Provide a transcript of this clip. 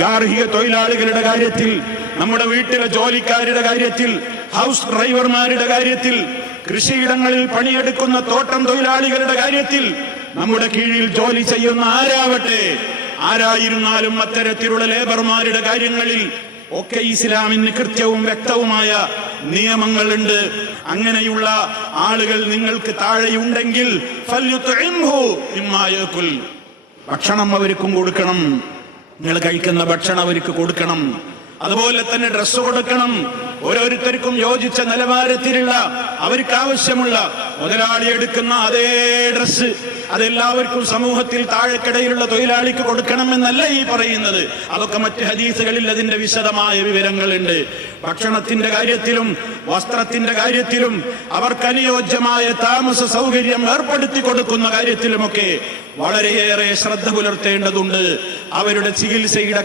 ഗാർഹിക തൊഴിലാളികളുടെ കാര്യത്തിൽ, നമ്മുടെ വീട്ടിലെ ജോലിക്കാരുടെ കാര്യത്തിൽ, ഹൗസ് ഡ്രൈവർമാരുടെ കാര്യത്തിൽ, കൃഷിയിടങ്ങളിൽ പണിയെടുക്കുന്ന തോട്ടം തൊഴിലാളികളുടെ കാര്യത്തിൽ, നമ്മുടെ കീഴിൽ ജോലി ചെയ്യുന്ന ആരായിരുന്നാലും അത്തരത്തിലുള്ള ലേബർമാരുടെ കാര്യങ്ങളിൽ ഒക്കെ ഇസ്ലാമിന് കൃത്യവും വ്യക്തവുമായ നിയമങ്ങളുണ്ട്. അങ്ങനെയുള്ള ആളുകൾ നിങ്ങൾക്ക് താഴെയുണ്ടെങ്കിൽ ഭക്ഷണം അവർക്കും കൊടുക്കണം. നിങ്ങൾ കഴിക്കുന്ന ഭക്ഷണം അവർക്ക് കൊടുക്കണം. അതുപോലെ തന്നെ ഡ്രസ്സ് കൊടുക്കണം. ഓരോരുത്തർക്കും യോജിച്ച നിലവാരത്തിലുള്ള അവർക്ക് ആവശ്യമുള്ള മുതലാളി എടുക്കുന്ന അതേ ഡ്രസ്സ് അതെല്ലാവർക്കും സമൂഹത്തിൽ താഴെക്കിടയിലുള്ള തൊഴിലാളിക്ക് കൊടുക്കണമെന്നല്ല ഈ പറയുന്നത്. അതൊക്കെ മറ്റ് ഹദീസുകളിൽ അതിന്റെ വിശദമായ വിവരങ്ങളുണ്ട്. ഭക്ഷണത്തിന്റെ കാര്യത്തിലും വസ്ത്രത്തിന്റെ കാര്യത്തിലും അവർക്ക് അനുയോജ്യമായ താമസ സൗകര്യം ഏർപ്പെടുത്തി കൊടുക്കുന്ന കാര്യത്തിലുമൊക്കെ വളരെയേറെ ശ്രദ്ധ പുലർത്തേണ്ടതുണ്ട്. അവരുടെ ചികിത്സയുടെ